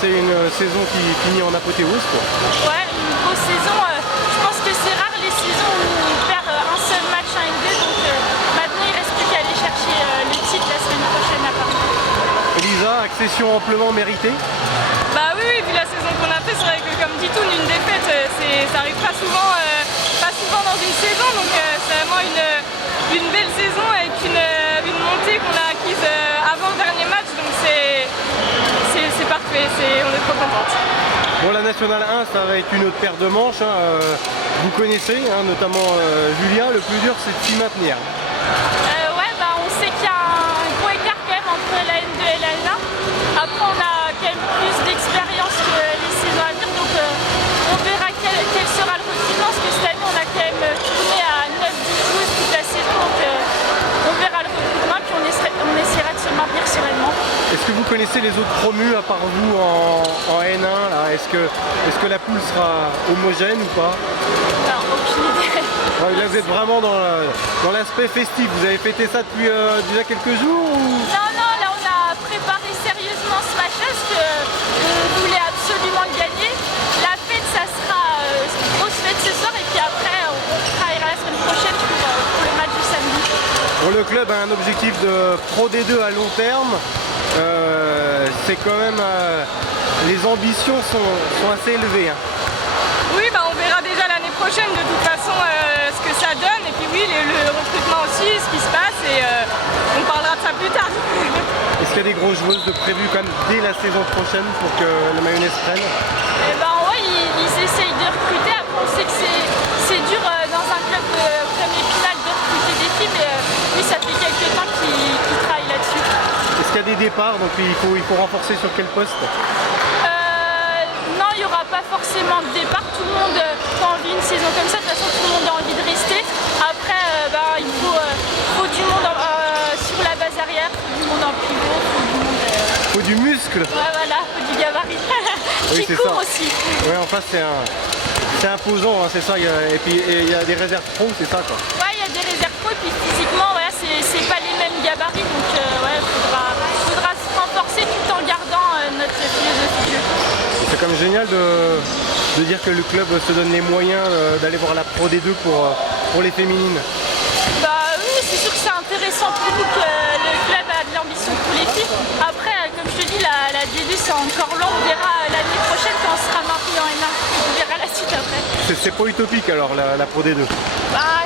c'est une saison qui finit en apothéose, quoi. Ouais, une grosse saison. Je pense que c'est rare les saisons où on perd un seul match en N2, donc maintenant il reste plus qu'à aller chercher le titre la semaine prochaine à Paris. Elisa, accession amplement méritée. Bah oui, vu la saison qu'on a fait, c'est vrai que comme dit Toon, une défaite, ça arrive pas souvent dans une saison, donc c'est vraiment une belle saison avec une montée qu'on a acquise avant le dernier match, donc c'est parfait, on est trop contente. Bon, la Nationale 1, ça va être une autre paire de manches, hein. Vous connaissez, hein, notamment Julia, le plus dur c'est de s'y maintenir. Ouais, bah on sait qu'il y a un gros écart quand même entre la N2 et la N1. Après on a quand même plus d'expérience que les saisons à venir, donc on verra quel sera le recrutement, parce que cette année on a quand même tourné à 9-10 joueuses toute la saison, donc on verra le recrutement, puis on essaiera de se maintenir sereinement. Est-ce que vous connaissez les autres promus à part vous en N1 là? Est-ce que la poule sera homogène ou pas? Alors, aucune idée. Ouais, là vous êtes vraiment dans l'aspect festif. Vous avez fêté ça depuis déjà quelques jours ou... Non, là on a préparé sérieusement ce match parce qu'on voulait absolument le gagner. La fête, ça sera une grosse fête ce soir et puis après on travaillera la semaine prochaine pour le match du samedi. Bon, le club a un objectif de Pro D2 à long terme. C'est quand même... les ambitions sont assez élevées. Hein. Oui, bah on verra déjà l'année prochaine de toute façon ce que ça donne, et puis oui, le recrutement aussi, ce qui se passe, et on parlera de ça plus tard. Est-ce qu'il y a des grosses joueuses de prévues quand même dès la saison prochaine pour que la mayonnaise prenne? Et ben ouais, ils essayent de recruter. Après on sait que c'est dur dans un club comme Épinal de recruter des filles, mais oui, ça fait quelques temps qu'ils travaillent là-dessus. Est-ce qu'il y a des départs, donc il faut renforcer sur quel poste? Non, il n'y aura pas forcément de départ. Tout le monde, quand on vit une saison comme ça, de toute façon tout le monde a envie de rester. Après, il faut du monde sur la base arrière, faut du monde en pivot, Faut du muscle. Ouais, voilà, faut du gabarit. Oui, Qui c'est court ça. aussi. Ouais, en face c'est imposant, hein, c'est ça. Et puis il y a des réserves pro, c'est ça quoi. Ouais, il y a des réserves pro et puis physiquement, voilà, c'est pas les mêmes gabarits, donc ouais, faudra se renforcer tout en gardant notre philosophie de jeu. C'est quand même génial de dire que le club se donne les moyens d'aller voir la Pro D2 pour les féminines. Bah oui, c'est sûr que c'est intéressant pour nous que le club a de l'ambition pour les filles. Après, comme je te dis, la D2 c'est encore long, on verra l'année prochaine quand on sera maintenu en N1. On verra la suite après. C'est pas utopique alors la Pro D2. Bah